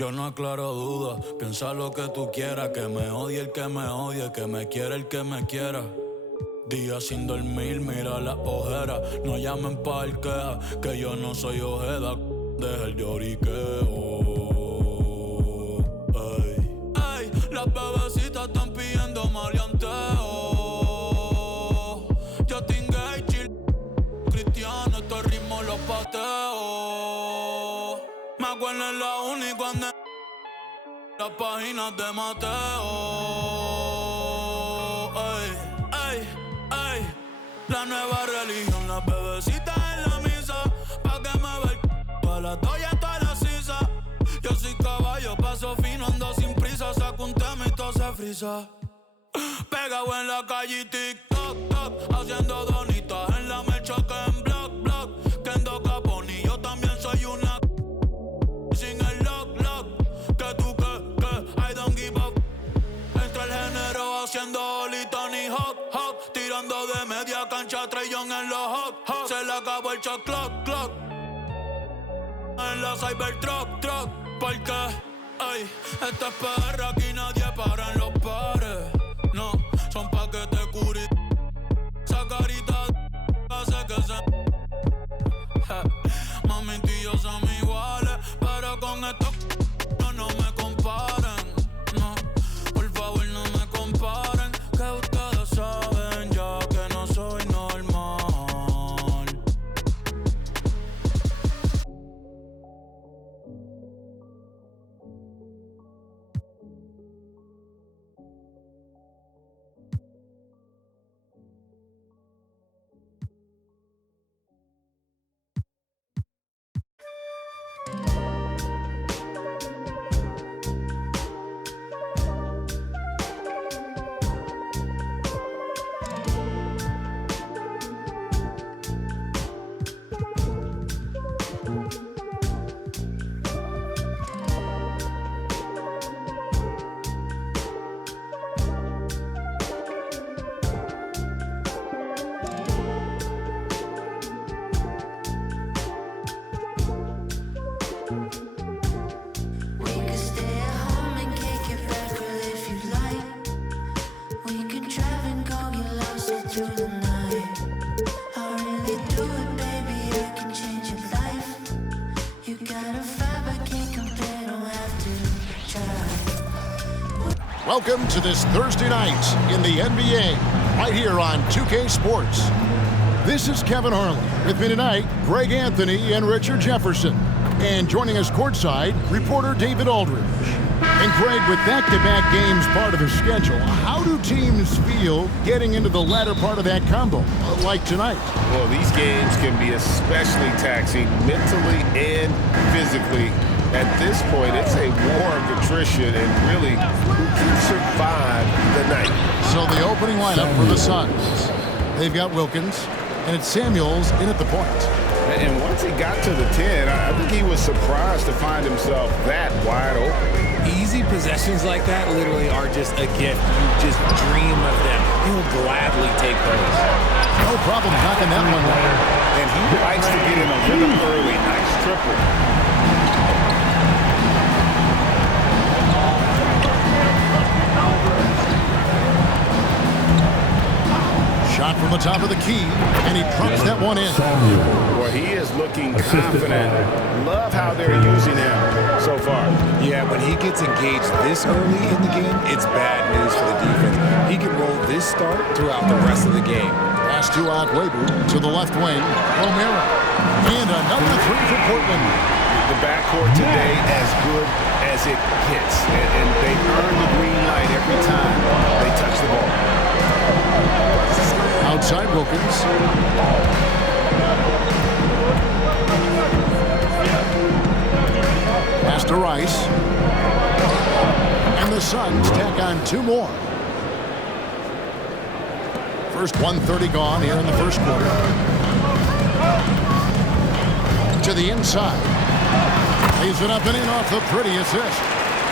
Yo no aclaro dudas, piensa lo que tú quieras. Que me odie el que me odie, que me quiera el que me quiera. Días sin dormir, mira las ojeras. No llamen pa' el queja, que yo no soy Ojeda. Deja el lloriqueo. Ey, las bebecitas están pidiendo maleanteo. Justin Gay, chill, Cristiano, estos ritmos los pateo. Me acuerdo en la uni cuando las páginas de Mateo. Ey, ey, ey. La nueva religión, las bebecitas en la misa. Pa' que me ve toda la toalla, toda la sisa. Yo soy caballo, paso fino, ando sin prisa. Saco un tema y todo se frisa. Pegado en la calle y TikTok, toc, haciendo donitas en la mecha que en block, block. Kendo Caponi, yo también soy una sin el lock, lock. Que tú que, I don't give up. Entra el género haciendo Oli, Tony Hawk, Hawk. Tirando de media cancha, Trey Young en los Hawk, Hawk. Se le acabó el shot clock, clock. En la Cybertruck, truck. Porque, ey, esta es PR, aquí nadie para en los pares. No, son pa' que te curi. Esa carita hace que se... Mami, tú y yo somos iguales, pero con esto no me comparen. No, por favor no me comparen, que ustedes saben ya que no soy normal. Welcome to this Thursday night in the NBA, right here on 2K Sports. This is Kevin Harlan. With me tonight, Greg Anthony and Richard Jefferson. And joining us courtside, reporter David Aldridge. And Greg, with back-to-back games part of the schedule, how do teams feel getting into the latter part of that combo, like tonight? Well, these games can be especially taxing mentally and physically. At this point, it's a war of attrition, and really, who can survive the night? So the opening lineup for the Suns. They've got Wilkins, and it's Samuels in at the point. And once he got to the 10, I think he was surprised to find himself that wide open. Easy possessions like that literally are just a gift. You just dream of them. He'll gladly take those. No problem knocking that one down. And he likes to get in a rhythm early. Nice triple. Shot from the top of the key, and he drops that one in. Well, he is looking confident. Love how they're using him so far. Yeah, when he gets engaged this early in the game, it's bad news for the defense. He can roll this start throughout the rest of the game. Pass to Weber to the left wing. Romero. And another three for Portland. The backcourt today as good as it gets. And they earn the green light every time they touch the ball. Outside Wilkins. Pass to Rice. And the Suns tack on two more. First 1:30 gone here in the first quarter. To the inside. Lays it up and in off the pretty assist.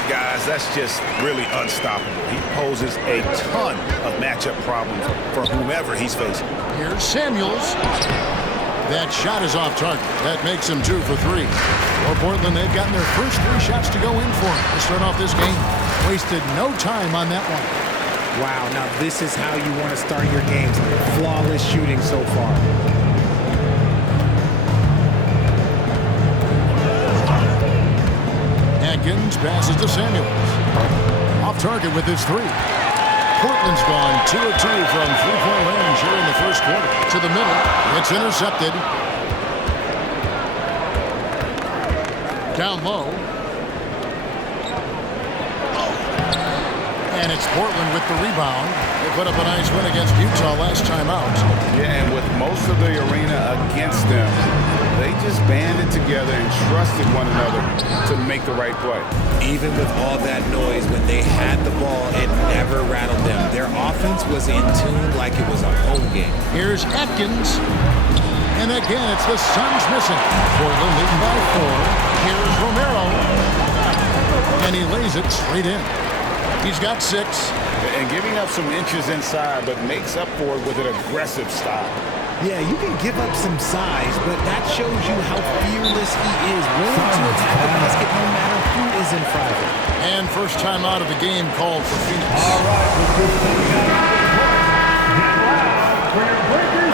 Guys, that's just really unstoppable. He poses a ton of matchup problems for whomever he's facing. Here's Samuels. That shot is off target. That makes him 2 for 3. For Portland, they've gotten their first 3 shots to go in for him to start off this game. Wasted no time on that one. Wow, now this is how you want to start your games. Flawless shooting so far. Atkins passes to Samuels. Off target with his 3. Portland's gone 2 of 2 from three-point range here in the first quarter. To the middle. It's intercepted. Down low. And it's Portland with the rebound. They put up a nice win against Utah last time out. Yeah, and with most of the arena against them, they just banded together and trusted one another to make the right play. Even with all that noise, when they had the ball, it never rattled them. Their offense was in tune like it was a home game. Here's Atkins. And again, it's the Suns missing. Portland leading by 4. Here's Romero. And he lays it straight in. He's got 6. And giving up some inches inside, but makes up for it with an aggressive style. Yeah, you can give up some size, but that shows you how fearless he is, willing to attack the basket no matter who is in front of him. And first time out of the game called for Phoenix.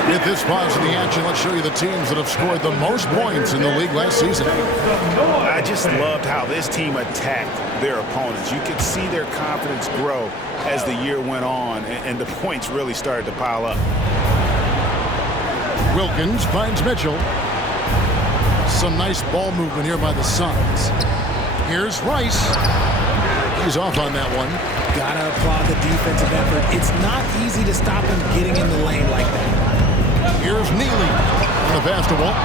With this pause in the action, let's show you the teams that have scored the most points in the league last season. I just loved how this team attacked their opponents. You could see their confidence grow as the year went on, and the points really started to pile up. Wilkins finds Mitchell. Some nice ball movement here by the Suns. Here's Rice. He's off on that one. Gotta applaud the defensive effort. It's not easy to stop him getting in the lane like that. Here's Neely on the pass to Walton.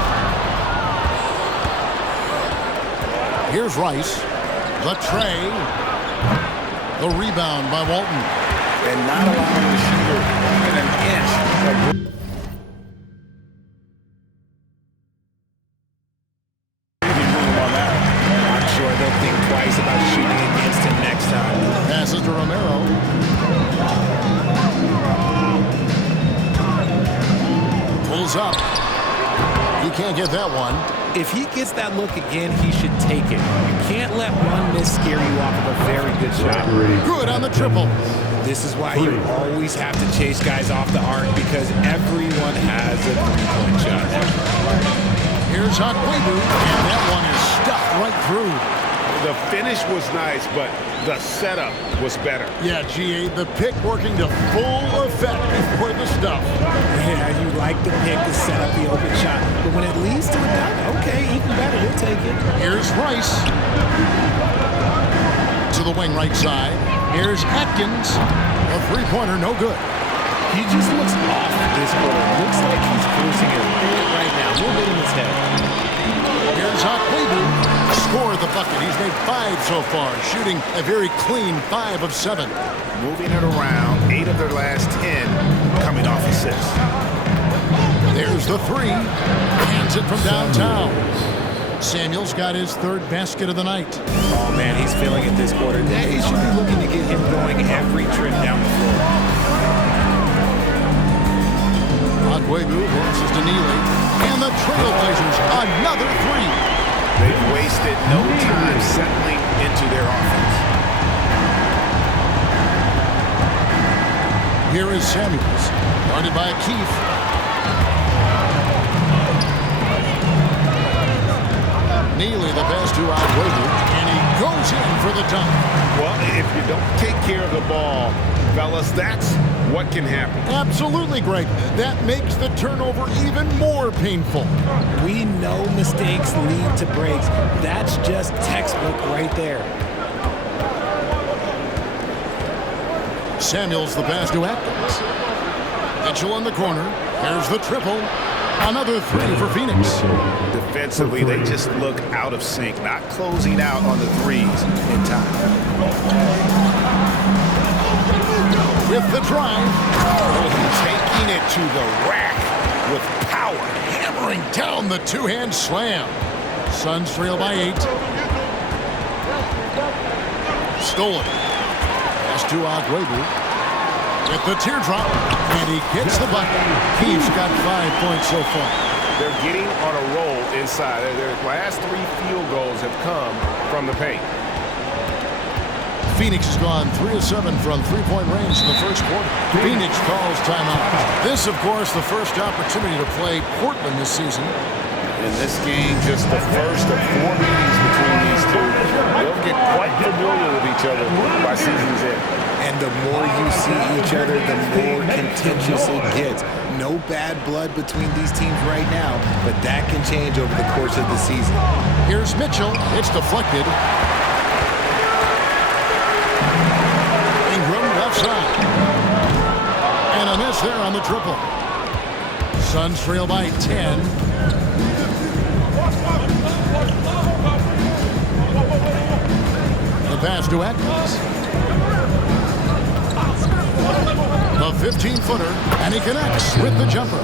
Here's Rice. The tray. The rebound by Walton. And not allowing the shooter even an inch. I'm sure they'll think twice about shooting against him next time. Passes to Romero. Pulls up. He can't get that one. If he gets that look again, he should take it. You can't let one miss scare you off of a very good shot. Good on the triple. This is why you always have to chase guys off the arc, because everyone has a three-point shot. Here's Akwebu, and that one is stuffed right through. The finish was nice, but the setup was better. Yeah, GA, the pick working to full effect before the stuff. Yeah, you like the pick to set up the open shot, but when it leads to a dunk, okay, even better, you'll take it. Here's Rice. To the wing right side. Here's Atkins. A three-pointer, no good. He just looks off this quarter. Looks like he's forcing it a bit right now. A little bit in his head. Here's Akwebu. Scored the bucket. He's made 5 so far, shooting a very clean 5 of 7. Moving it around, 8 of their last 10 coming off assists. There's the 3. Hands it from downtown. Samuels got his 3rd basket of the night. Oh, man, he's feeling it this quarter. They should be looking to get him going every trip down the floor. Akwebu passes to Neely. And the Trailblazers, another 3. They've wasted no time settling into their offense. Here is Samuels, guarded by Keith. Neely, the pass to Akwebu, and he goes in for the dunk. Well, if you don't take care of the ball, fellas, that's what can happen. Absolutely, Greg. That makes the turnover even more painful. We know mistakes lead to breaks. That's just textbook right there. Samuels the pass to Atkins. Mitchell in the corner. Here's the triple. Another 3 for Phoenix. Defensively, they just look out of sync, not closing out on the threes in time. With the drive. Taking it to the rack with power. Hammering down the two-hand slam. Suns trail by 8. Stolen. Pass to Akwebu. With the teardrop, and he gets the bucket. He's got 5 points so far. They're getting on a roll inside. Their last 3 field goals have come from the paint. Phoenix has gone 3 of 7 from three-point range in the first quarter. Phoenix calls timeout. This, of course, the first opportunity to play Portland this season. In this game, just the first of 4 meetings between these two. They'll get quite familiar with each other by season's end. And the more you see each other, the more contentious it gets. No bad blood between these teams right now, but that can change over the course of the season. Here's Mitchell. It's deflected. Ingram left side. And a miss there on the triple. Suns trail by 10. The pass to Atkins. A 15-footer, and he connects with the jumper.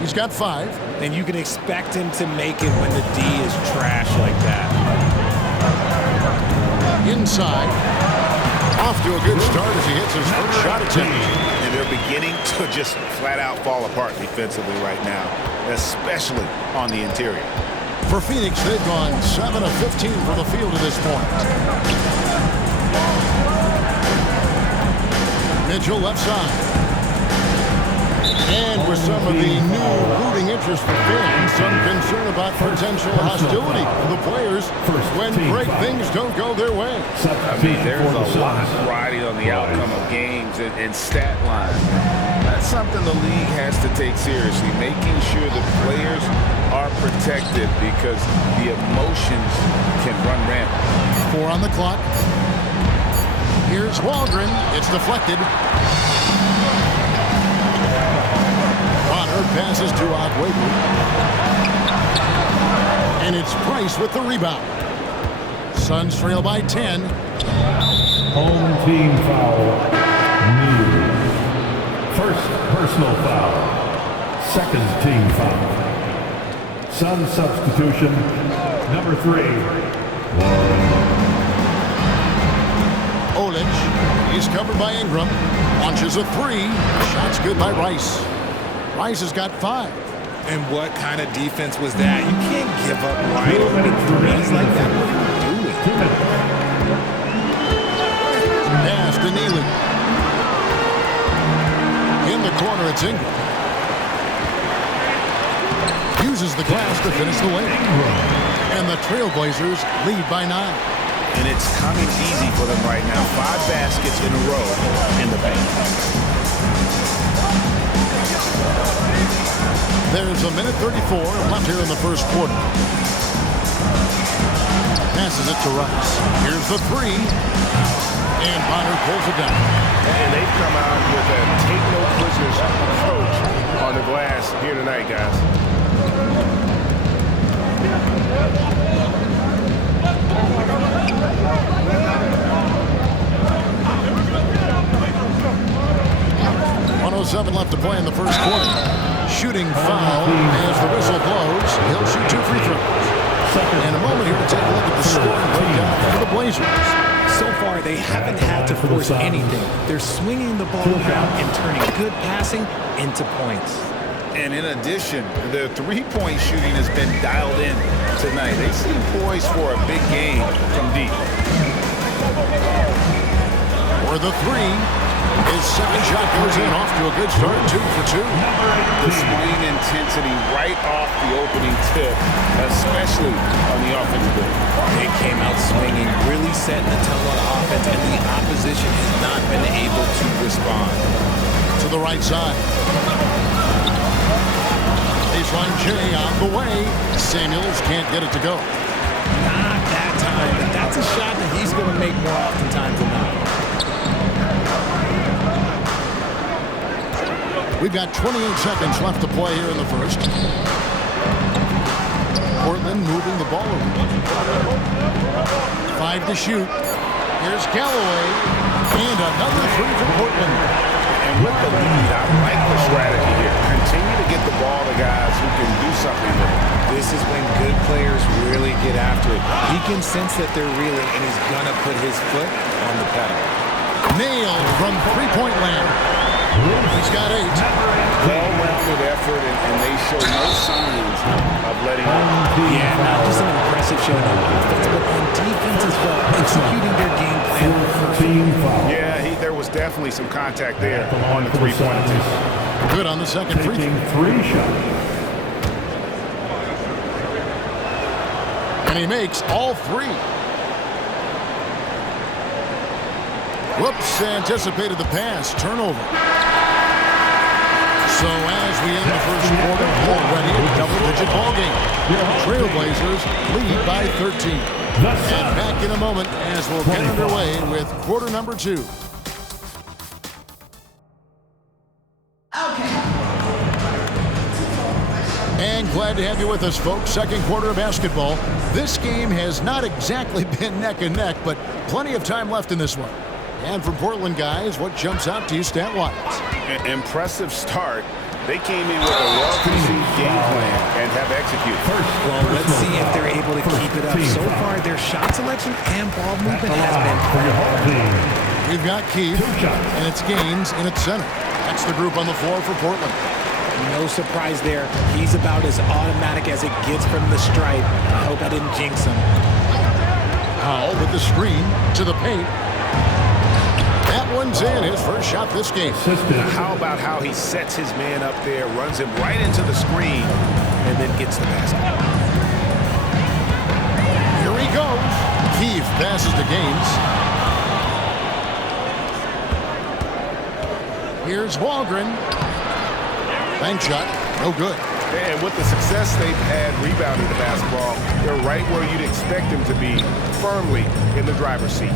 He's got 5. And you can expect him to make it when the D is trash like that. Inside. Off to a good start as he hits his first shot attempt. And they're beginning to just flat out fall apart defensively right now, especially on the interior. For Phoenix, they've gone 7 of 15 from the field at this point. Mitchell left side. And with some of the new rooting interest for fans, some concern about potential hostility for the players when great things don't go their way. I mean, there's a lot riding on the outcome of games and stat line. That's something the league has to take seriously, making sure the players are protected because the emotions can run rampant. 4 on the clock. Here's Waldron. It's deflected. Bonner passes to Agüero. And it's Price with the rebound. Suns trail by 10. Home team foul. Needed. First personal foul. Second team foul. Suns substitution. Number 3. Olic. He's covered by Ingram. Launches a 3. Shot's good by Rice. Rice has got 5. And what kind of defense was that? You can't give up wide open threes like that. What are you doing? Pass to Neely. In the corner, it's Ingram. Uses the glass to finish the lane. And the Trailblazers lead by 9. And it's coming easy for them right now. 5 baskets in a row in the paint. There's a minute 34 left here in the first quarter. Passes it to Rice. Here's the 3. And Bonner pulls it down. And they've come out with a take-no-prisoners approach on the glass here tonight, guys. .107 left to play in the first quarter. Shooting foul as the whistle blows. He'll shoot 2 free throws. In a moment here, we'll take a look at the scoring breakdown for the Blazers. So far, they haven't had to force anything. They're swinging the ball around and turning good passing into points. And in addition, their three-point shooting has been dialed in tonight. They seem poised for a big game from deep. For the 3. His second shot goes in, off to a good start, 2 for 2. The swing intensity right off the opening tip, especially on the offensive end. They came out swinging, really setting the tone on offense, and the opposition has not been able to respond. To the right side. Baseline J on the way. Samuels can't get it to go. Not that time, but that's a shot that he's going to make more oftentimes than not. We've got 28 seconds left to play here in the first. Portland moving the ball around. 5 to shoot. Here's Galloway. And another 3 for Portland. And with the lead, I like the strategy here. Continue to get the ball to guys who can do something with it. This is when good players really get after it. He can sense that they're reeling, and he's going to put his foot on the pedal. Nailed from three-point land. He's got 8. Well-rounded effort, and they show no signs of letting up. Yeah, not just an impressive showing on offense, but on defense as well, executing their game plan perfectly. Yeah, there was definitely some contact there on the three-point attempt. Good on the second free throw. Taking 3 shots. And he makes all 3. Whoops, anticipated the pass. Turnover. So as we end the first quarter, already a double-digit ball game. Trailblazers lead by 13. And back in a moment as we'll get underway with quarter number 2. And glad to have you with us, folks. Second quarter of basketball. This game has not exactly been neck and neck, but plenty of time left in this one. And from Portland, guys, what jumps out to you stat-wise? An impressive start. They came in with a well-conceived game plan and have executed. Well, let's see if they're able to keep it up. So far, their shot selection and ball movement has been. We've got Keith, and it's Gaines in its center. That's the group on the floor for Portland. No surprise there. He's about as automatic as it gets from the stripe. I hope I didn't jinx him. Howell with the screen to the paint. That one's in, his first shot this game. Now, how about how he sets his man up there, runs him right into the screen, and then gets the basket. Here he goes. Keith passes to Gaines. Here's Walgren. Bank shot, no good. And with the success they've had rebounding the basketball, they're right where you'd expect them to be, firmly in the driver's seat.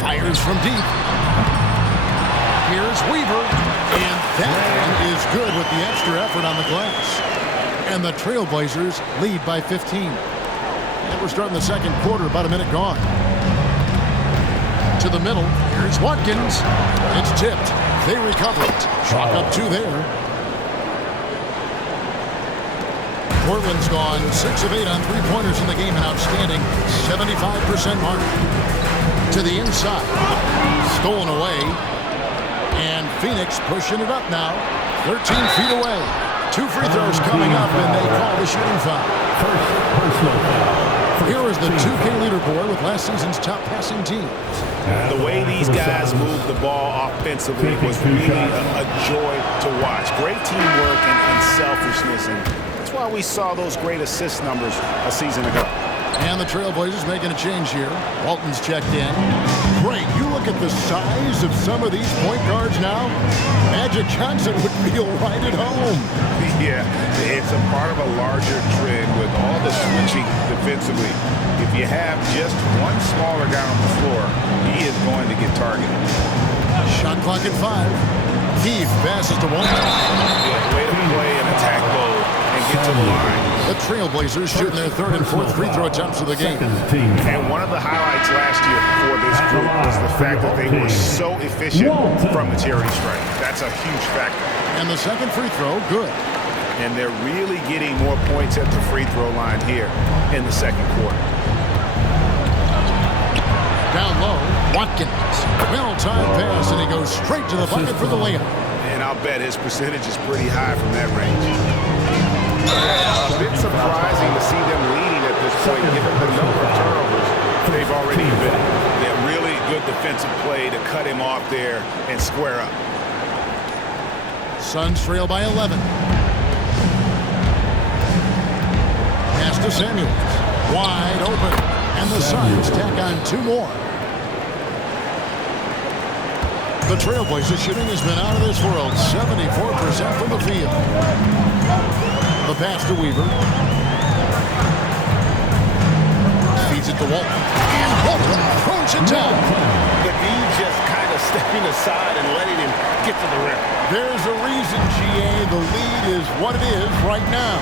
Fires from deep. Here's Weaver. And that one is good with the extra effort on the glass. And the Trailblazers lead by 15. And we're starting the second quarter, about a minute gone. To the middle. Here's Watkins. It's tipped. They recover it. Chalk up 2 there. Portland's gone 6 of 8 on three-pointers in the game, an outstanding 75% mark. To the inside. Stolen away. And Phoenix pushing it up now. 13 feet away. 2 free throws coming up, and they call the shooting foul. First personal foul. Here is the 2K leaderboard with last season's top passing teams. The way these guys moved the ball offensively was really a joy to watch. Great teamwork and unselfishness, and that's why we saw those great assist numbers a season ago. And the Trailblazers making a change here. Walton's checked in. Great, you look at the size of some of these point guards now. Magic Johnson would feel right at home. Yeah, it's a part of a larger trend with all the switching defensively. If you have just one smaller guy on the floor, he is going to get targeted. Shot clock at 5. Keith passes to Walton. Yeah, way to play and attack mode and get to the line. The Trailblazers shooting their 3rd and 4th free throw attempts of the game. And one of the highlights last year for this group was the fact that they were so efficient from the charity stripe. That's a huge factor. And the second free throw, good. And they're really getting more points at the free throw line here in the second quarter. Down low, Watkins. Well-timed pass, and he goes straight to the bucket for the layup. And I'll bet his percentage is pretty high from that range. A bit surprising to see them leading at this point, given the number of turnovers they've already been. They're really good defensive play to cut him off there and square up. Suns trail by 11. Pass to Samuels. Wide open. And the Suns tack on 2 more. The Trailblazers shooting has been out of this world. 74% from the field. The pass to Weaver. Feeds it to Walton. And Walton throws it down. The D just kind of stepping aside and letting him get to the rim. There's a reason, GA. The lead is what it is right now.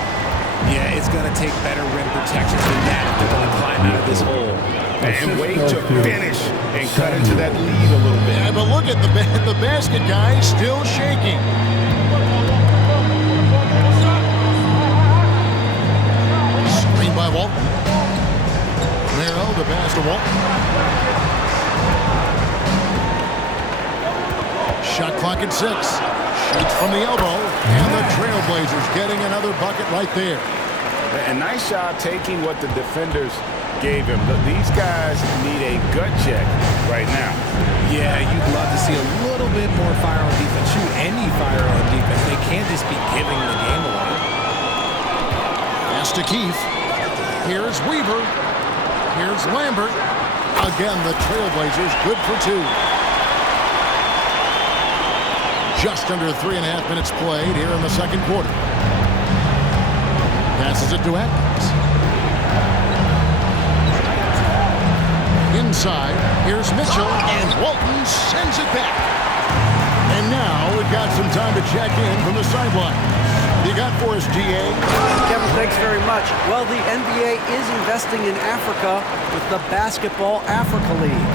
Yeah, it's going to take better rim protection than that if they're going to climb out of this hole. And wait to finish and cut into that lead a little bit. Yeah, but look at the basket guy still shaking. Screen by Walton. Mero, the pass to Walton. clock at 6. Shoots from the elbow, and the Trailblazers getting another bucket right there. A nice job taking what the defenders gave him. These guys need a gut check right now. Yeah, you'd love to see a little bit more fire on defense. Shoot any fire on defense. They can't just be giving the game away. Pass to Keefe. Here's Weaver. Here's Lambert. Again, the Trailblazers good for 2. Just under 3.5 minutes played here in the second quarter. Passes it to Atkins. Inside, here's Mitchell, and Walton sends it back. And now we've got some time to check in from the sideline. You got for us, GA? Kevin, thanks very much. Well, the NBA is investing in Africa with the Basketball Africa League.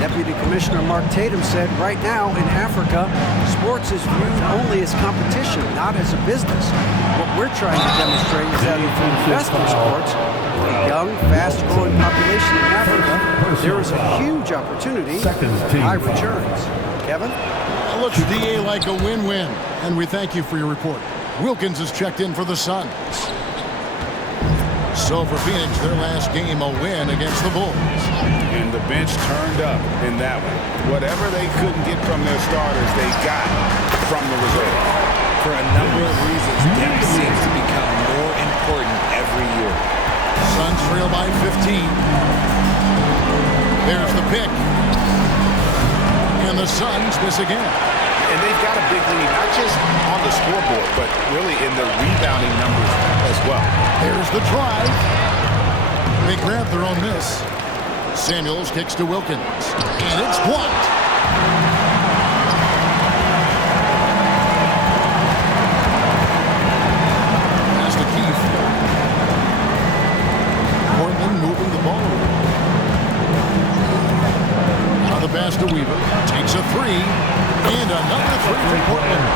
Deputy Commissioner Mark Tatum said right now in Africa, sports is viewed only as competition, not as a business. What we're trying to demonstrate is that if you invest in sports, with a young, fast-growing population in Africa, there is a huge opportunity for high returns. Kevin? It looks, DA, like a win-win, and we thank you for your report. Wilkins has checked in for the Suns. So for Phoenix, their last game, a win against the Bulls. And the bench turned up in that one. Whatever they couldn't get from their starters, they got from the reserve. For a number of reasons, depth seems to become more important every year. Suns trail by 15. There's the pick. And the Suns miss again. And they've got a big lead, not just on the scoreboard, but really in the rebounding numbers as well. There's the drive. They grab their own miss. Samuels kicks to Wilkins. And it's blocked. Pass to Keefe. Portland moving the ball around. Now the pass to Weaver. Takes a 3. And another 3 from Portland.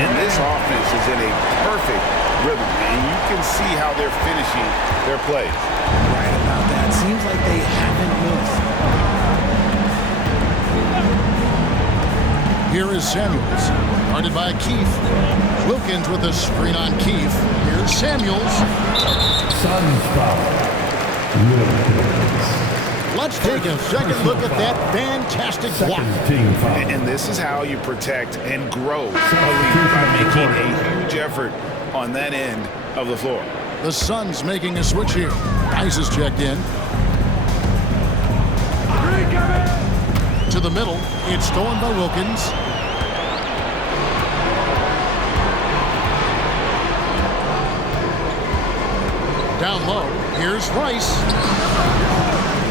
And this offense is in a perfect rhythm, and you can see how they're finishing their plays. Right about that. Seems like they haven't missed. Here is Samuels, guarded by Keefe. Wilkins with a screen on Keefe. Here's Samuels. Suns foul. Wilkins. Let's take a second look at that fantastic block. Second team foul. And this is how you protect and grow a lead, by making a huge effort on that end of the floor. The Suns making a switch here. Ice is checked in. To the middle. It's stolen by Wilkins. Down low. Here's Rice.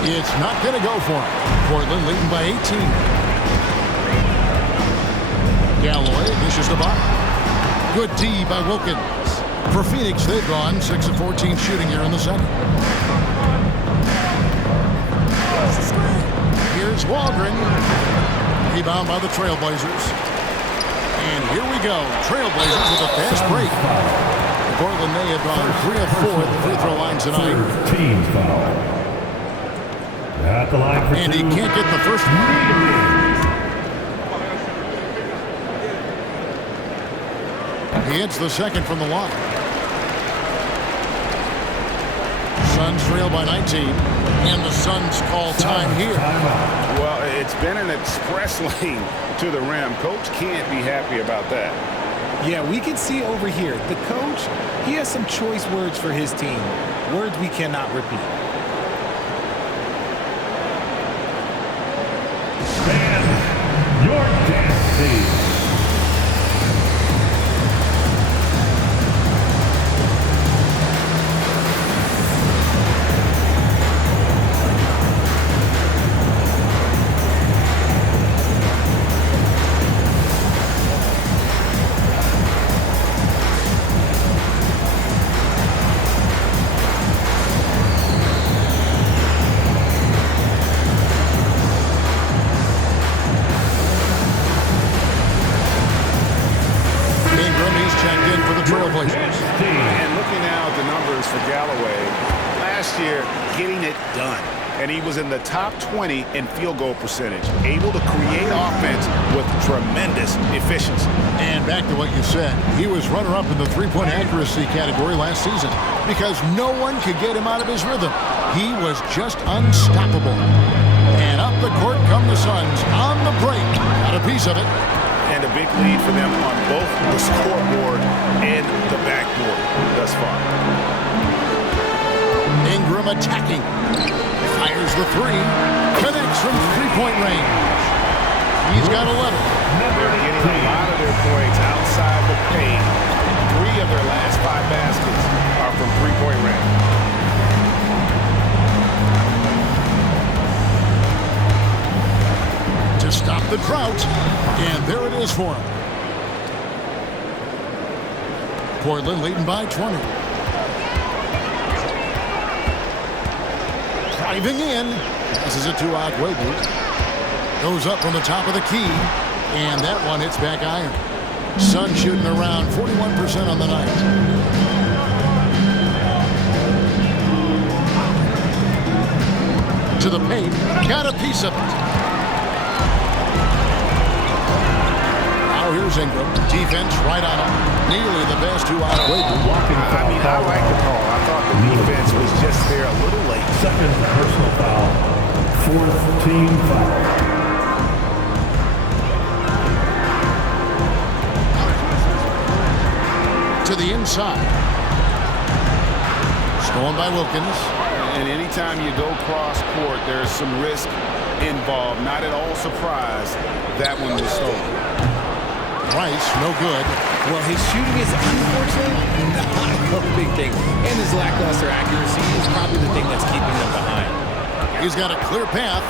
It's not going to go for him. Portland leading by 18. Galloway dishes the bottom. Good D by Wilkins. For Phoenix, they've gone 6 of 14 shooting here in the second. Here's Waldron. Rebound by the Trailblazers. And here we go. Trailblazers with a fast break. Portland may have gone 3 of 4 at the free throw line tonight. Team foul. At the line for And he 2. can't get the first one. He hits the second from the line. Suns trail by 19. And the Suns call time here. Well, it's been an express lane to the rim. Coach can't be happy about that. Yeah, we can see over here. The coach, he has some choice words for his team. Words we cannot repeat. Your dance team. And looking now at the numbers for Galloway, last year getting it done. and he was in the top 20 in field goal percentage, able to create offense with tremendous efficiency. And back to what you said, he was runner-up in the three-point accuracy category last season because no one could get him out of his rhythm. He was just unstoppable. And up the court come the Suns on the break. Got a piece of it. And a big lead for them on both the scoreboard and the backboard thus far. Ingram attacking. Fires the three. Connects from three-point range. He's got 11. They're getting a lot of their points outside the paint. 3 of their last 5 baskets are from three-point range. To stop the drought, and there it is for him. Portland leading by 20. Driving in. This is a 2-out Webu. Goes up from the top of the key, and that one hits back iron. Sun shooting around 41% on the night. To the paint, got a piece of it. Here's Ingram. Defense right on him. Nearly the best 2-out Webu. I mean, I like the call. I thought the defense was just there a little late. Second personal foul. 4th team foul. To the inside. Stolen by Wilkins. And anytime you go cross court, there's some risk involved. Not at all surprised that one was stolen. Rice, no good. Well, his shooting is unfortunately not a big thing. And his lackluster accuracy is probably the thing that's keeping them behind. He's got a clear path.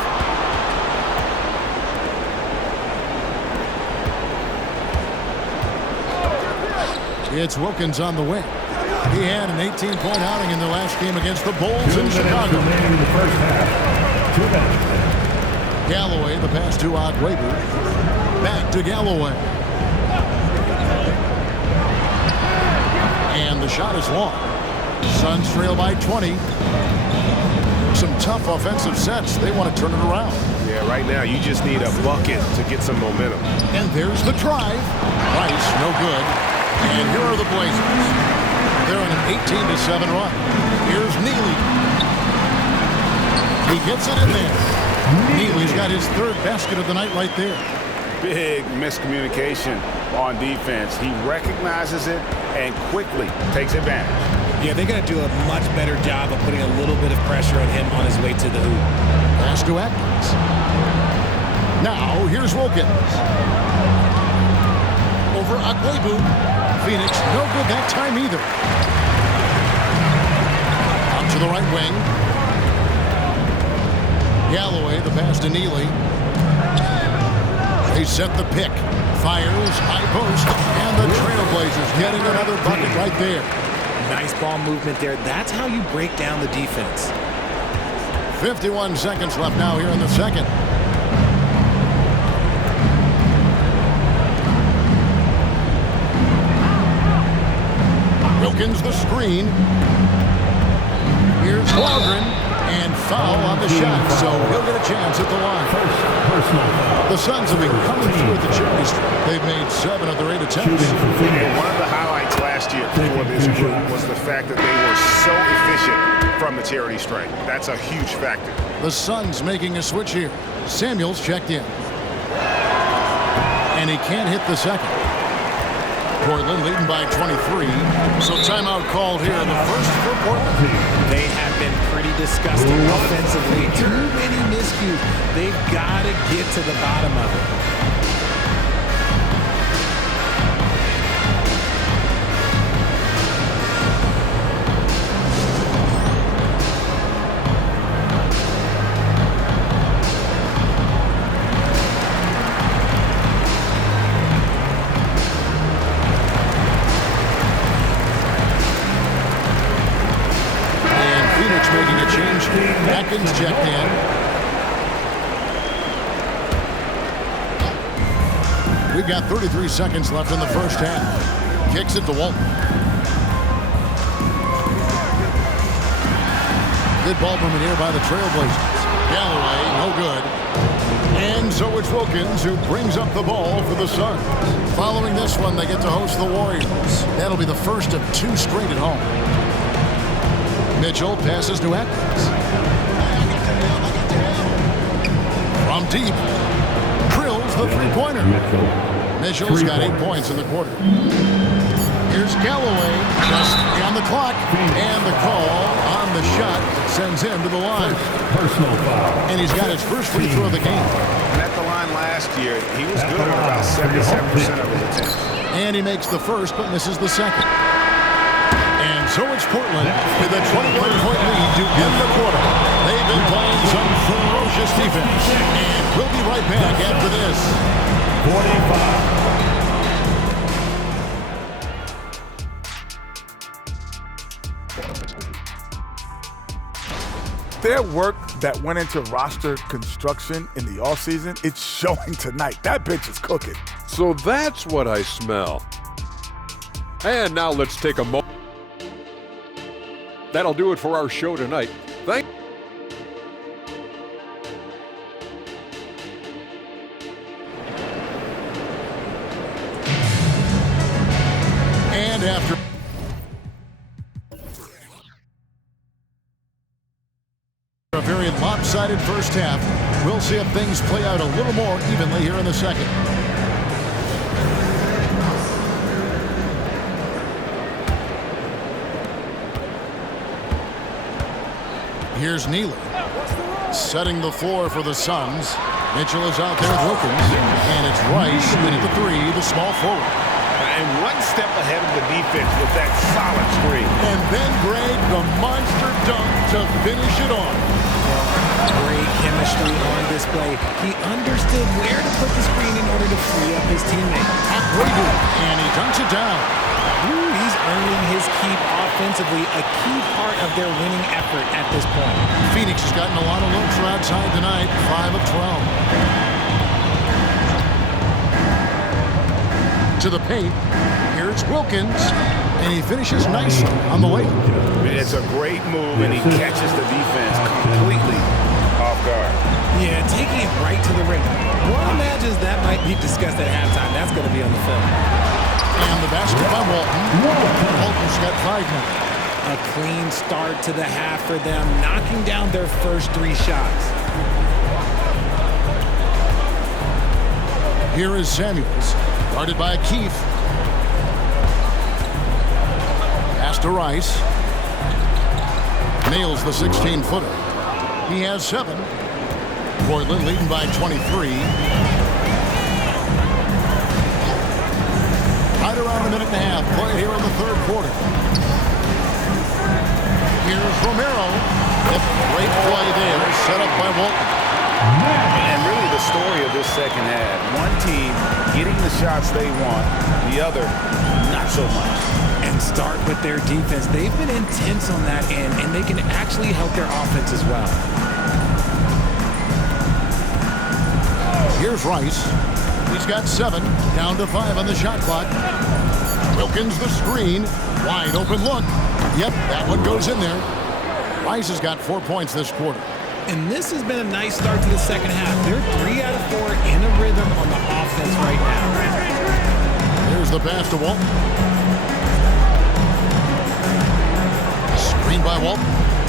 It's Wilkins on the wing. He had an 18-point outing in the last game against the Bulls in Chicago. In the first half. 2 minutes. Galloway, the pass to Webu. Back to Galloway. And the shot is long. Suns trail by 20. Some tough offensive sets. They want to turn it around. Yeah, right now you just need a bucket to get some momentum. And there's the drive. Rice, no good. And here are the Blazers. They're on an 18-7 run. Here's Neely. He gets it in there. Neely's got his 3rd basket of the night right there. Big miscommunication on defense. He recognizes it and quickly takes advantage. Yeah, they got to do a much better job of putting a little bit of pressure on him on his way to the hoop. Pass to Atkins. Now, here's Wilkins. Over Webu. Phoenix, no good that time either. Out to the right wing. Galloway, the pass to Neely. They set the pick. Fires, high post, and the Trailblazers getting another bucket right there. Nice ball movement there. That's how you break down the defense. 51 seconds left now here in the second. Wilkins the screen. Here's Logren, and foul on the shot, so he'll get a chance at the line. The Suns have been coming through at the charity stripe. They've made 7 of their 8 attempts. And one of the highlights last year for this group was the fact that they were so efficient from the charity stripe. That's a huge factor. The Suns making a switch here. Samuels checked in. And he can't hit the second. Portland leading by 23. So timeout called here in the first for Portland. They have been pretty disgusting offensively. Too many miscues. They've got to get to the bottom of it. Atkins checked in. We've got 33 seconds left in the first half. Kicks it to Walton. Good ball movement here by the Trailblazers. Galloway, no good. And so it's Wilkins who brings up the ball for the Suns. Following this one, they get to host the Warriors. That'll be the first of 2 straight at home. Mitchell passes to Atkins. From deep. Drills the three-pointer. Mitchell's got 8 points in the quarter. Here's Galloway, just on the clock, and the call on the shot sends him to the line. Personal foul. And he's got his first free throw of the game. And at the line last year, he was good on about 77% of his attempts. And he makes the first, but misses the second. And so it's Portland with a 21-point lead to end the quarter. They've been playing some ferocious defense. And we'll be right back after this. 45. Their work that went into roster construction in the offseason, it's showing tonight. That bitch is cooking. So that's what I smell. And now let's take a moment. That'll do it for our show tonight. And after a very lopsided first half, we'll see if things play out a little more evenly here in the second. Here's Neely, setting the floor for the Suns. Mitchell is out there with Wilkins, and it's Rice in at the 3, the small forward. And one step ahead of the defense with that solid screen. And then Greg, the monster dunk to finish it off. Great chemistry on display. He understood where to put the screen in order to free up his teammate. And he dunks it down. Ooh, he's earning his keep offensively, a key part of their winning effort at this point. Phoenix has gotten a lot of looks from outside tonight, 5 of 12. To the paint, here's Wilkins, and he finishes nicely on the layup. It's a great move, and he catches the defense completely off guard. Yeah, taking it right to the rim. One imagines that might be discussed at halftime. That's going to be on the film. And the basket by Walton. Walton's got 5 now. A clean start to the half for them, knocking down their first 3 shots. Here is Samuels, guarded by Keefe. Pass to Rice. Nails the 16-footer. He has 7. Portland leading by 23. Right around a minute and a half play here in the third quarter. Here's Romero. Yep, great play there, set up by Walton. And really the story of this second half. One team getting the shots they want, the other not so much. And start with their defense. They've been intense on that end, and they can actually help their offense as well. Here's Rice. He's got 7, down to 5 on the shot clock. Wilkins the screen, wide open look. Yep, that one goes in there. Rice has got 4 points this quarter. And this has been a nice start to the second half. They're 3 out of 4 in a rhythm on the offense right now. Here's the pass to Walton. Screen by Walton.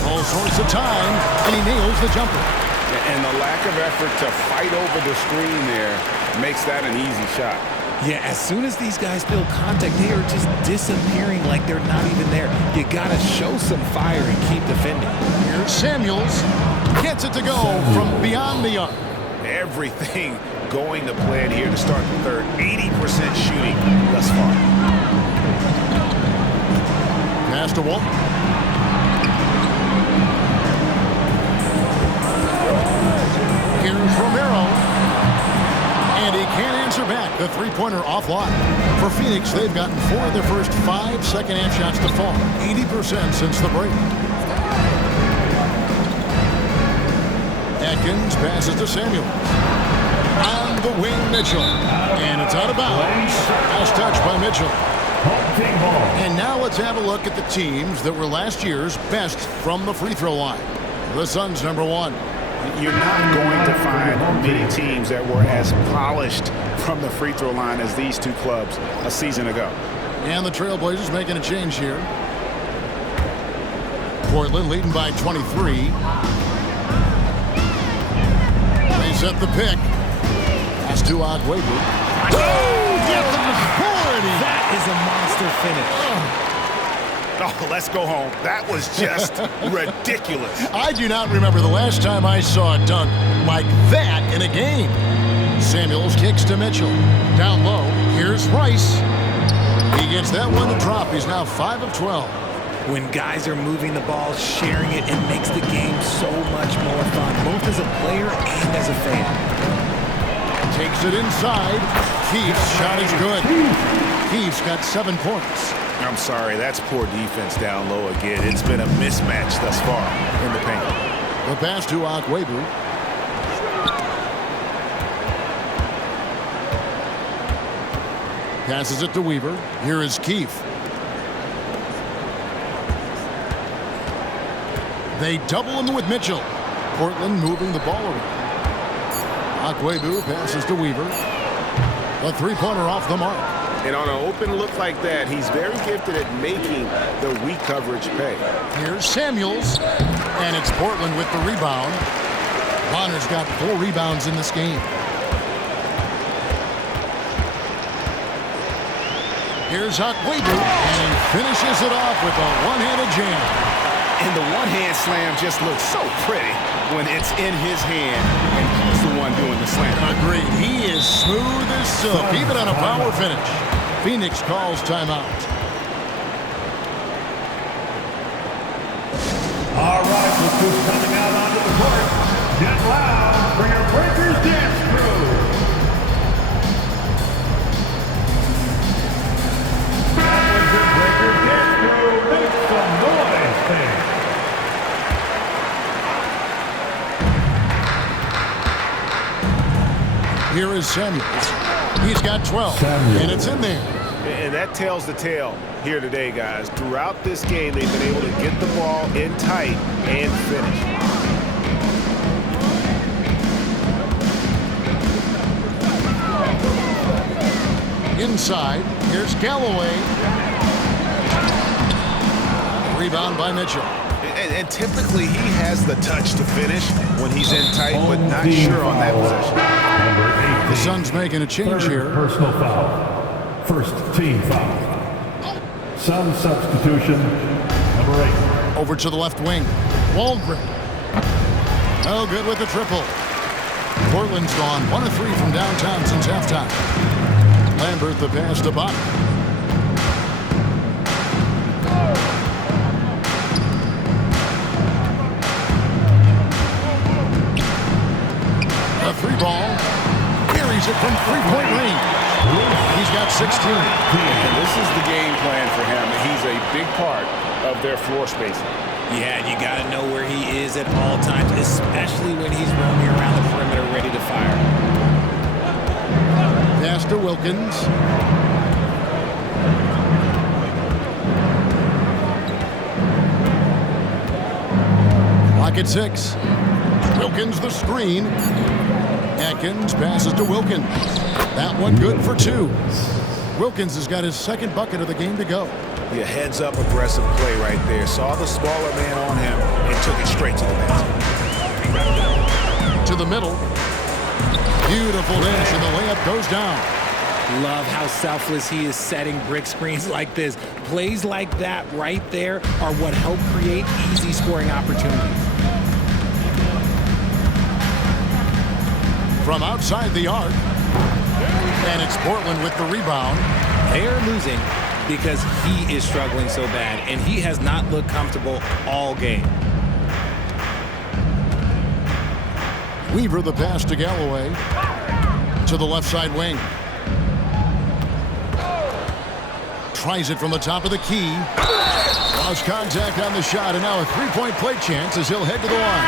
All sorts of time, and he nails the jumper. And the lack of effort to fight over the screen there makes that an easy shot. Yeah, as soon as these guys feel contact, they are just disappearing like they're not even there. You gotta show some fire and keep defending. Here's Samuels. Gets it to go from beyond the arc. Everything going to plan here to start the third. 80% shooting thus far. Pass to Walton. Here's Romero. And he can't answer back. The three-pointer offline. For Phoenix, they've gotten 4 of their first 5 second-half shots to fall. 80% since the break. Atkins passes to Samuel. On the wing, Mitchell. And it's out of bounds. Last touch by Mitchell. And now let's have a look at the teams that were last year's best from the free throw line. The Suns, number 1. You're not going to find many teams that were as polished from the free throw line as these two clubs a season ago. And the Trailblazers making a change here. Portland leading by 23. They set the pick. Pass to Agüero. That is a monster finish. Oh, let's go home. That was just ridiculous. I do not remember the last time I saw a dunk like that in a game. Samuels kicks to Mitchell. Down low, here's Rice. He gets that one to drop. He's now 5 of 12. When guys are moving the ball, sharing it, it makes the game so much more fun, both as a player and as a fan. Takes it inside. Keith's shot is good. Keith's got 7 points. I'm sorry, that's poor defense down low again. It's been a mismatch thus far in the paint. The pass to Agüero. Passes it to Weaver. Here is Keith. They double him with Mitchell. Portland moving the ball around. Agüero passes to Weaver. The three-pointer off the mark. And on an open look like that, he's very gifted at making the weak coverage pay. Here's Samuels, and it's Portland with the rebound. Bonner's got 4 rebounds in this game. Here's Agüero, and he finishes it off with a one-handed jam. And the one-hand slam just looks so pretty when it's in his hand, and he's the one doing the slam. Agreed. He is smooth as silk, even on a power finish. Phoenix calls timeout. All right, look who's coming out onto the court. Get loud for your Breakers dance crew. That was your Breakers dance crew. Make some noise, fans. Here is Samuels. He's got 12, and it's in there. And that tells the tale here today, guys. Throughout this game, they've been able to get the ball in tight and finish. Inside, here's Galloway. Rebound by Mitchell. And typically, he has the touch to finish when he's in tight, but not sure on that possession. The Suns making a change here. Personal foul. First team foul. Sun substitution, number 8. Over to the left wing. Waldron. Oh, good with the triple. Portland's gone 1 of 3 from downtown since halftime. Lambert the pass to Bach. A 3-ball. Carries it from 3-point range. He's got 16. And this is the game plan for him. He's a big part of their floor spacing. Yeah, you got to know where he is at all times, especially when he's roaming around the perimeter ready to fire. Pass to Wilkins. Clock at 6. Wilkins the screen. Atkins passes to Wilkins. That one good for 2. Wilkins has got his second bucket of the game to go. Yeah, heads-up aggressive play right there. Saw the smaller man on him and took it straight to the basket. To the middle. Beautiful dish, and the layup goes down. Love how selfless he is setting brick screens like this. Plays like that right there are what help create easy scoring opportunities. From outside the arc. And it's Portland with the rebound. They are losing because he is struggling so bad, and he has not looked comfortable all game. Weaver the pass to Galloway. To the left side wing. Tries it from the top of the key. Lost contact on the shot, and now a 3-point play chance as he'll head to the line.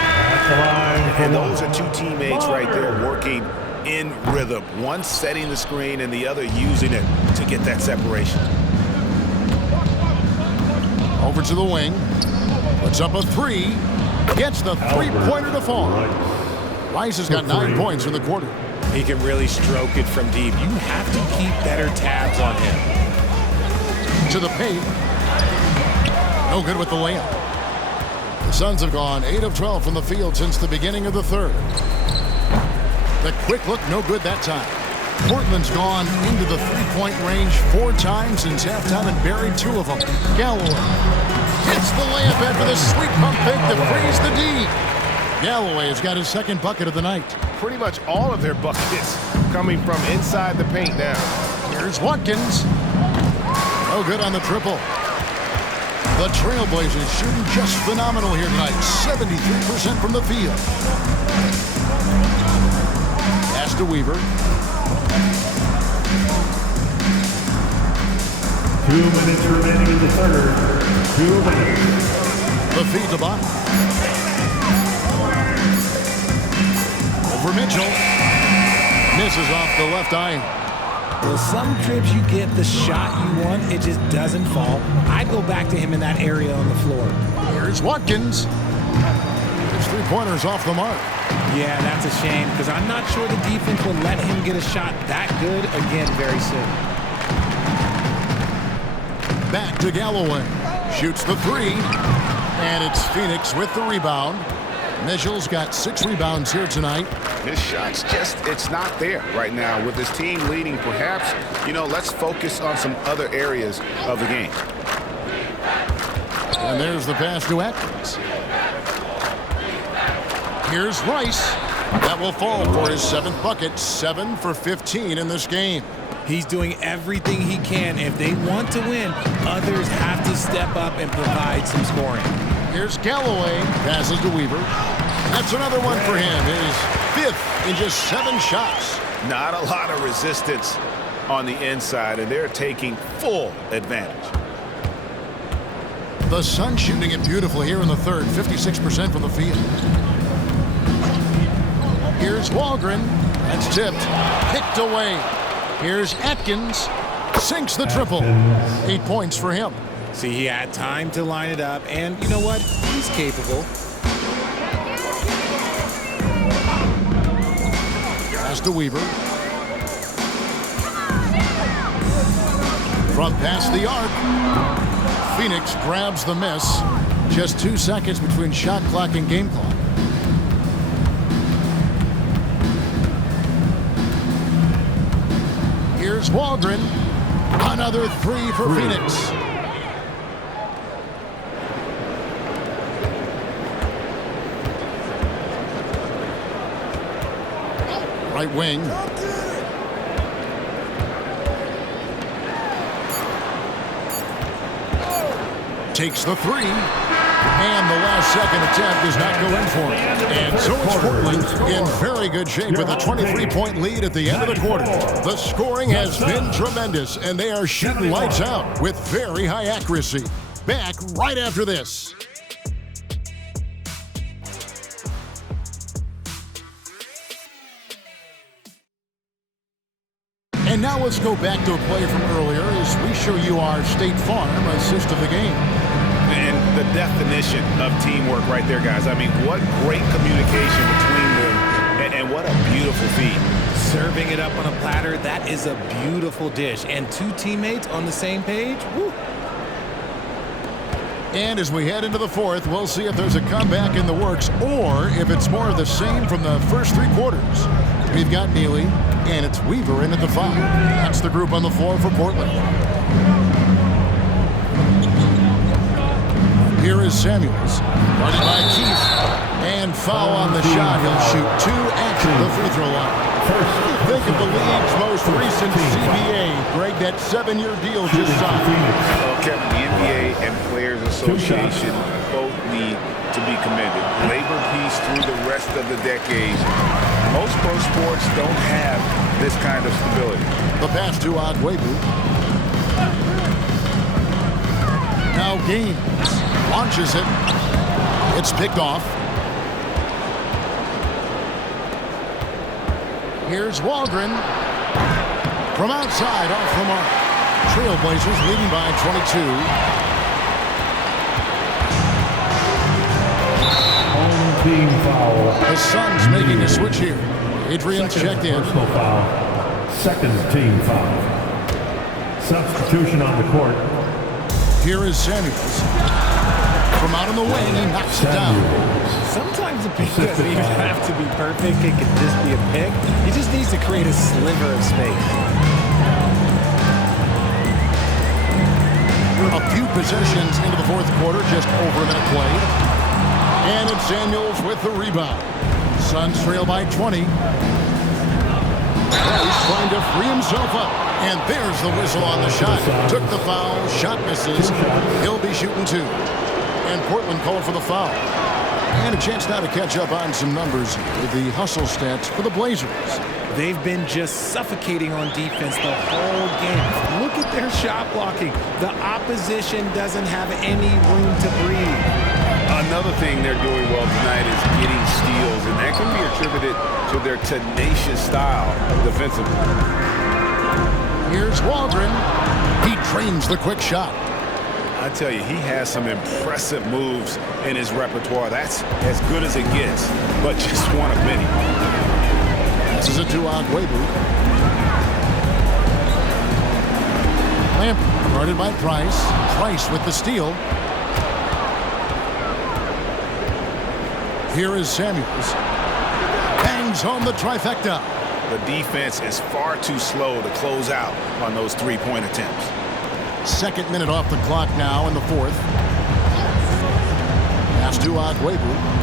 And those are two teammates right there working in rhythm. One setting the screen and the other using it to get that separation. Over to the wing. Puts up a 3. Gets the 3-pointer to fall. Rice has got 9 points in the quarter. He can really stroke it from deep. You have to keep better tabs on him. To the paint. No good with the layup. The Suns have gone 8 of 12 from the field since the beginning of the third. The quick look, no good that time. Portland's gone into the three-point range 4 times since halftime and buried 2 of them. Galloway hits the layup after the sweet pump fake to freeze the D. Galloway has got his second bucket of the night. Pretty much all of their buckets coming from inside the paint now. Here's Watkins. No good on the triple. The Trailblazers shooting just phenomenal here tonight. 73% from the field. Pass to Weaver. 2 minutes remaining in the third. 2 minutes. The feed to Bond. Over Mitchell. Misses off the left eye. Well, some trips you get the shot you want, it just doesn't fall. I'd go back to him in that area on the floor. Here's Watkins. His three-pointer's off the mark. Yeah, that's a shame, because I'm not sure the defense will let him get a shot that good again very soon. Back to Galloway. Shoots the 3. And it's Phoenix with the rebound. Mitchell's got 6 rebounds here tonight. His shot's just, it's not there right now. With his team leading, perhaps, let's focus on some other areas of the game. And there's the pass to Atkins. Here's Rice. That will fall for his 7th bucket. 7 for 15 in this game. He's doing everything he can. If they want to win, others have to step up and provide some scoring. Here's Galloway. Passes to Weaver. That's another one for him. His 5th in just 7 shots. Not a lot of resistance on the inside, and they're taking full advantage. The Suns shooting it beautifully here in the third. 56% from the field. Here's Walgren. That's tipped. Picked away. Here's Atkins. Sinks the triple. 8 points for him. See, he had time to line it up, and you know what? He's capable. Pass to Weaver. From past the arc. Phoenix grabs the miss. Just 2 seconds between shot clock and game clock. Here's Walgren. Another 3 for Phoenix. Right wing. Takes the 3. And the last second attempt does not go in for it. And so it's Portland in very good shape with a 23-point lead at the end of the quarter. The scoring has been tremendous, and they are shooting lights out with very high accuracy. Back right after this. And now let's go back to a play from earlier as we show you our State Farm assist of the game. And the definition of teamwork right there, guys. I mean, what great communication between them, and what a beautiful feed. Serving it up on a platter, that is a beautiful dish. And 2 teammates on the same page, woo. And as we head into the fourth, we'll see if there's a comeback in the works or if it's more of the same from the first 3 quarters. We've got Neely, and it's Weaver in at the 5. That's the group on the floor for Portland. Here is Samuels, guarded by Keith, and foul on the shot. He'll shoot 2 at the free throw line. Think of the league's most recent CBA. Greg, that 7-year deal just signed. Well, Kevin, the NBA and Players Association both need to be commended. Labor peace through the rest of the decade. Most pro sports don't have this kind of stability. The pass to Agüero. Now Gaines launches it. It's picked off. Here's Walgren. From outside, off the mark. Trailblazers leading by 22. Home team foul. The Suns making a switch here. Adrian's checked in. Personal foul. Second team foul. Substitution on the court. Here is Samuels. From out on the wing, he knocks it down. Sometimes the pick doesn't even have to be perfect. It can just be a pick. He just needs to create a sliver of space. A few possessions into the fourth quarter, just over a minute played. And it's Samuels with the rebound. Suns trail by 20. Price trying to free himself up. And there's the whistle on the shot. Took the foul, shot misses. He'll be shooting 2. And Portland called for the foul. And a chance now to catch up on some numbers with the hustle stats for the Blazers. They've been just suffocating on defense the whole game. Look at their shot blocking. The opposition doesn't have any room to breathe. Another thing they're doing well tonight is getting steals, and that can be attributed to their tenacious style defensively. Here's Waldron. He trains the quick shot. I tell you, he has some impressive moves in his repertoire. That's as good as it gets, but just one of many. This is a Agüero. Lamp guarded by Price. Price with the steal. Here is Samuels. Bangs home the trifecta. The defense is far too slow to close out on those three-point attempts. Second minute off the clock now in the fourth. Pass to Agüero.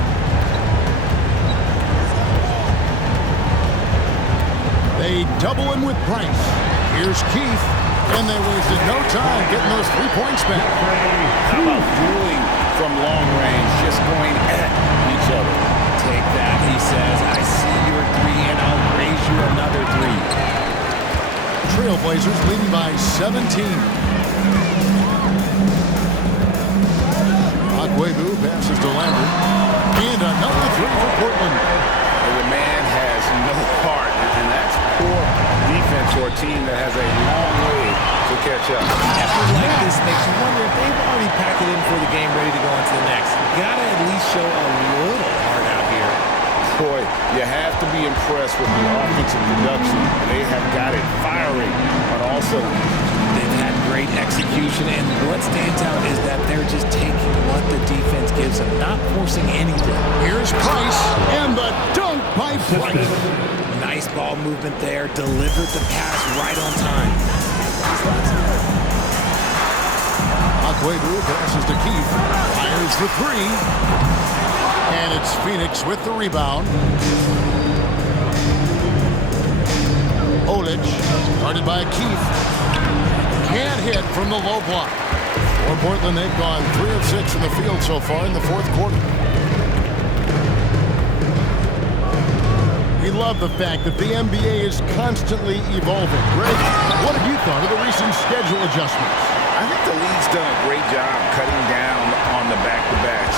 They double him with Price. Here's Keith. And they wasted no time getting those 3 points back. How about dueling from long range, just going at each other? Take that, he says. I see your 3 and I'll raise you another 3. Trailblazers leading by 17. Agüero passes to Lambert. And another 3 for Portland. The man has no heart, and that's poor defense for a team that has a long way to catch up. Effort like this makes you wonder if they've already packed it in for the game, ready to go on to the next. Gotta at least show a little heart out here. Boy, you have to be impressed with the offensive production. They have got it firing on all cylinders. They've had great execution, and what stands out is that they're just taking what the defense gives them, not forcing anything. Here's Price, and the dunk by Price. Nice ball movement there, delivered the pass right on time. Agüero passes to Keith, fires the 3. And it's Phoenix with the rebound. Olic, guarded by Keith. Can't hit from the low block. For Portland, they've gone 3 of 6 from the field so far in the fourth quarter. We love the fact that the NBA is constantly evolving. Greg, what have you thought of the recent schedule adjustments? I think the league's done a great job cutting down on the back-to-backs.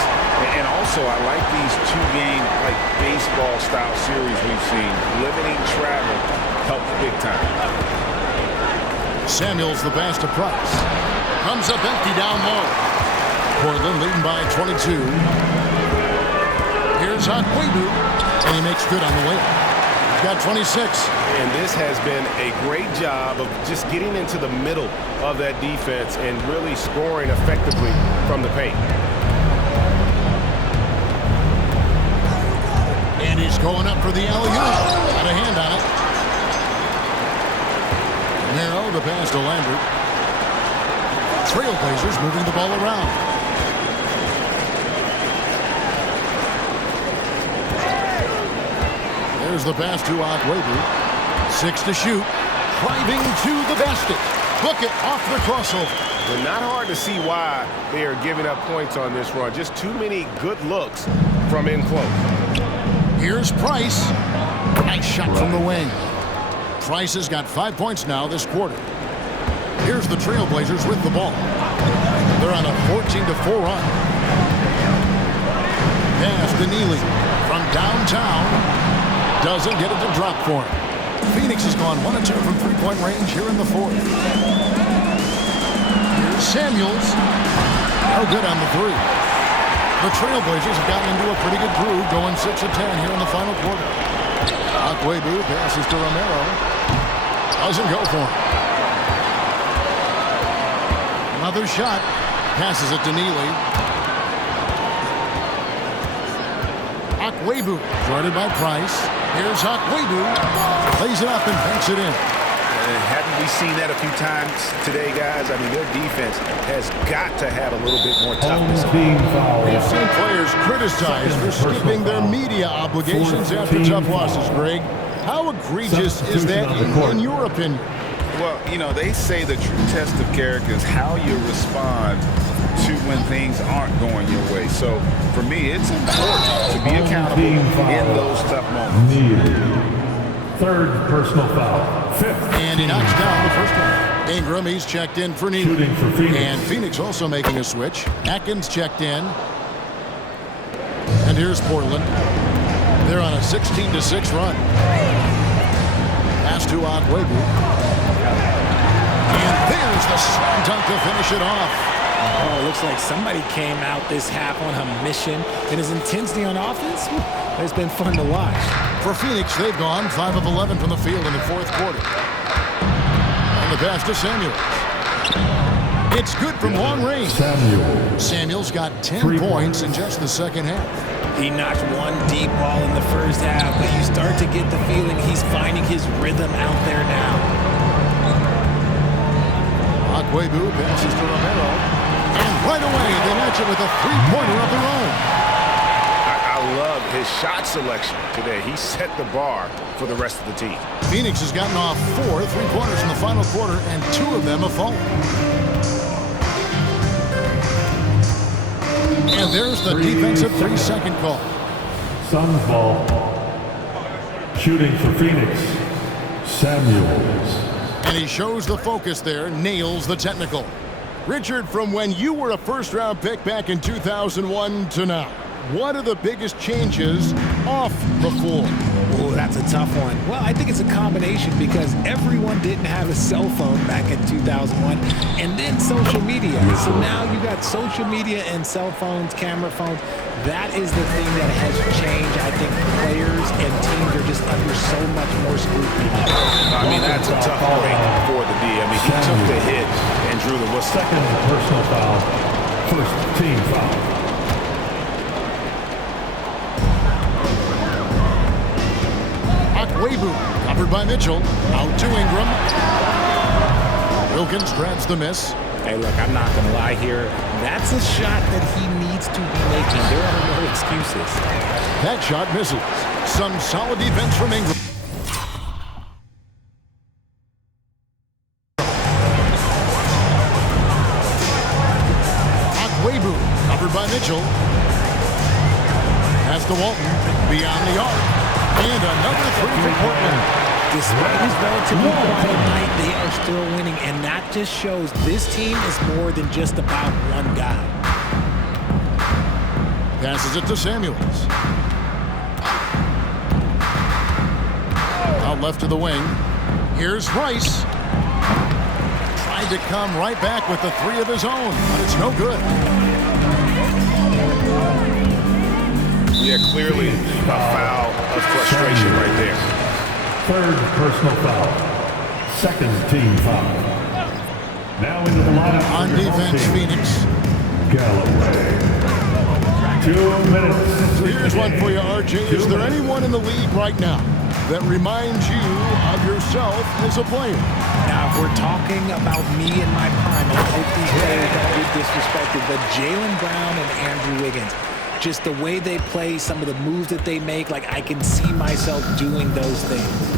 And also, I like these 2-game, like baseball-style series we've seen. Limiting travel helps big time. Samuels the pass to Price. Comes up empty down low. Portland leading by 22. Here's Agüero, and he makes good on the way. He's got 26. And this has been a great job of just getting into the middle of that defense and really scoring effectively from the paint. And he's going up for the alley-oop. Got a hand on it. Narrow the pass to Lambert. Trailblazers moving the ball around. There's the pass to Agüero. 6 to shoot. Driving to the basket. Book it off the crossover. But not hard to see why they are giving up points on this run. Just too many good looks from in close. Here's Price. Nice shot from the wing. Price has got 5 points now this quarter. Here's the Trailblazers with the ball. They're on a 14-4 run. Pass to Neely from downtown. Doesn't get it to drop for him. Phoenix has gone 1 of 2 from three-point range here in the fourth. Here's Samuels. No good on the 3. The Trailblazers have gotten into a pretty good groove, going 6 of 10 here in the final quarter. Akwebu passes to Romero. Doesn't go for him. Another shot. Passes it to Neely. Akwebu, guarded by Price. Here's Akwebu. Lays it up and banks it in. Haven't we seen that a few times today, guys? I mean, their defense has got to have a little bit more toughness. We've seen players criticized for skipping their media obligations after tough losses, Greg. How egregious is that in your opinion? Well, you know, they say the true test of character is how you respond to when things aren't going your way. So, for me, it's important to be accountable in those tough moments. Third personal foul. Fifth. And he knocks down the first one. Ingram, he's checked in for Neely. Shooting for Phoenix. And Phoenix also making a switch. Atkins checked in. And here's Portland. They're on a 16-6 run. Pass to Akwebu. And there's the slam dunk to finish it off. Oh, it looks like somebody came out this half on a mission. And his intensity on offense has been fun to watch. For Phoenix, they've gone 5 of 11 from the field in the fourth quarter. And the pass to Samuels. It's good from long range. Samuels got 10 points in just the second half. He knocked one deep ball in the first half, but you start to get the feeling he's finding his rhythm out there now. Akwebu passes to Romero. And right away, they match it with a three-pointer of their own. I love his shot selection today. He set the bar for the rest of the team. Phoenix has gotten off 4 3-pointers in the final quarter, and 2 of them have fallen. And there's the defensive 3-second call. Suns ball. Shooting for Phoenix. Samuels. And he shows the focus there, nails the technical. Richard, from when you were a first-round pick back in 2001 to now, what are the biggest changes off the floor? Oh, that's a tough one. Well, I think it's a combination because everyone didn't have a cell phone back in 2001 and then social media. So now you got social media and cell phones, camera phones. That is the thing that has changed. I think players and teams are just under so much more scrutiny. I mean, that's a tough break for the D. I mean, he took the hit and drew the whistle. Second personal foul. First team foul. Akwebu, covered by Mitchell. Out to Ingram. Wilkins grabs the miss. Hey, look, I'm not going to lie here. That's a shot that he needs to be making. There are no excuses. That shot misses. Some solid defense from Ingram. Akwebu, covered by Mitchell. Pass to Walton, beyond the arc. And another 3 for Portland. Despite his relatively quiet night, they are still winning, and that just shows this team is more than just about one guy. Passes it to Samuels. Out left to the wing. Here's Rice. Tried to come right back with the 3 of his own, but it's no good. Yeah, clearly a foul of frustration right there. Third personal foul. Second team foul. Now into the lineup. On defense, Phoenix. Galloway. 2 minutes. Here's one for you, RJ. Is there anyone in the league right now that reminds you of yourself as a player? Now, if we're talking about me in my prime, I hope these players don't get disrespected, but Jaylen Brown and Andrew Wiggins, just the way they play, some of the moves that they make, like I can see myself doing those things.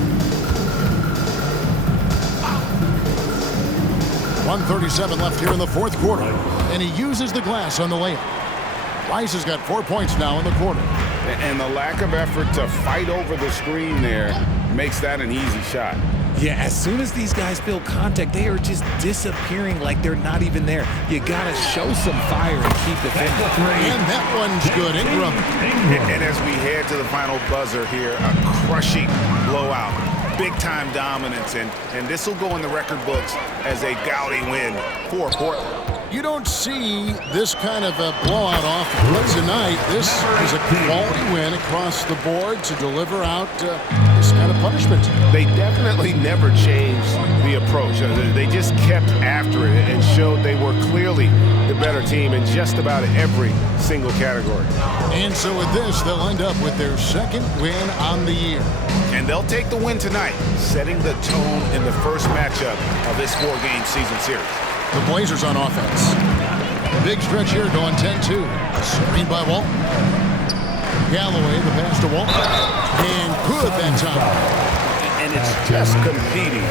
1:37 left here in the fourth quarter, and he uses the glass on the layup. Rice has got 4 points now in the quarter. And the lack of effort to fight over the screen there makes that an easy shot. Yeah, as soon as these guys feel contact, they are just disappearing like they're not even there. You got to show some fire and keep defending. And that one's good. Ingram. And as we head to the final buzzer here, a crushing blowout. Big-time dominance, and this will go in the record books as a gaudy win for Portland. You don't see this kind of a blowout often, but tonight this is a quality win across the board to deliver out this kind of punishment. They definitely never changed the approach. They just kept after it and showed they were clearly the better team in just about every single category. And so with this, they'll end up with their second win on the year. And they'll take the win tonight, setting the tone in the first matchup of this 4-game season series. The Blazers on offense. Big stretch here going 10-2. Screen by Walton. Galloway, the pass to Walton. And good that time. And it's just competing,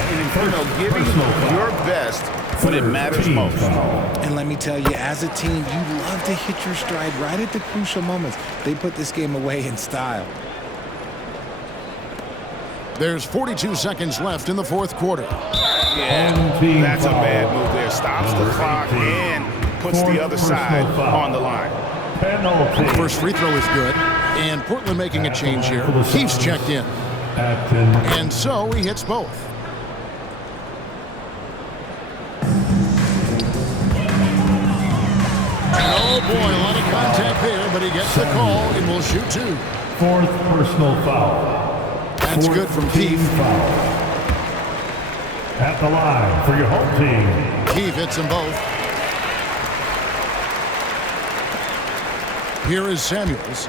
giving your best when it matters most. And let me tell you, as a team, you love to hit your stride right at the crucial moments. They put this game away in style. There's 42 seconds left in the fourth quarter. Yeah, that's a bad move there. Stops the clock and puts the other side on the line. The first free throw is good. And Portland making a change here. Keith's checked in. And so he hits both. Oh boy, a lot of contact there, but he gets the call and will shoot two. Fourth personal foul. That's good from Keith. At the line for your home team. Keith hits them both. Here is Samuels.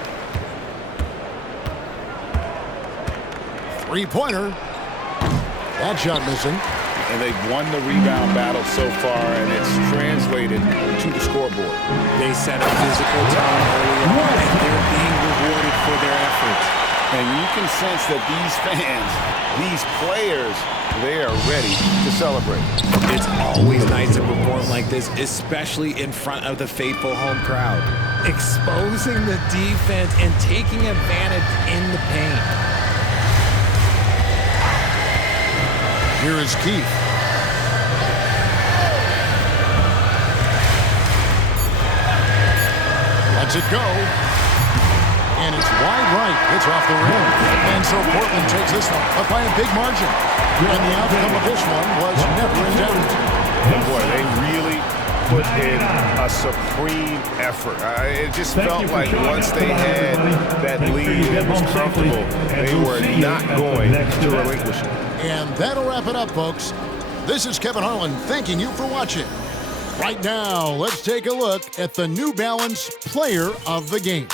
Three-pointer. That shot missing. And they've won the rebound battle so far, and it's translated to the scoreboard. They set a physical tone early on, and they're being rewarded for their efforts. And you can sense that these fans, these players, they are ready to celebrate. It's always nice to perform like this, especially in front of the faithful home crowd. Exposing the defense and taking advantage in the paint. Here is Keith. Lets it go. And it's wide right. It's off the rim. And so Portland takes this one up by a big margin. And the outcome of this one was never in doubt. And boy, they really put in a supreme effort. It just felt like once they had that lead and it was comfortable, they were not going to relinquish it. And that'll wrap it up, folks. This is Kevin Harlan thanking you for watching. Right now, let's take a look at the New Balance Player of the Game.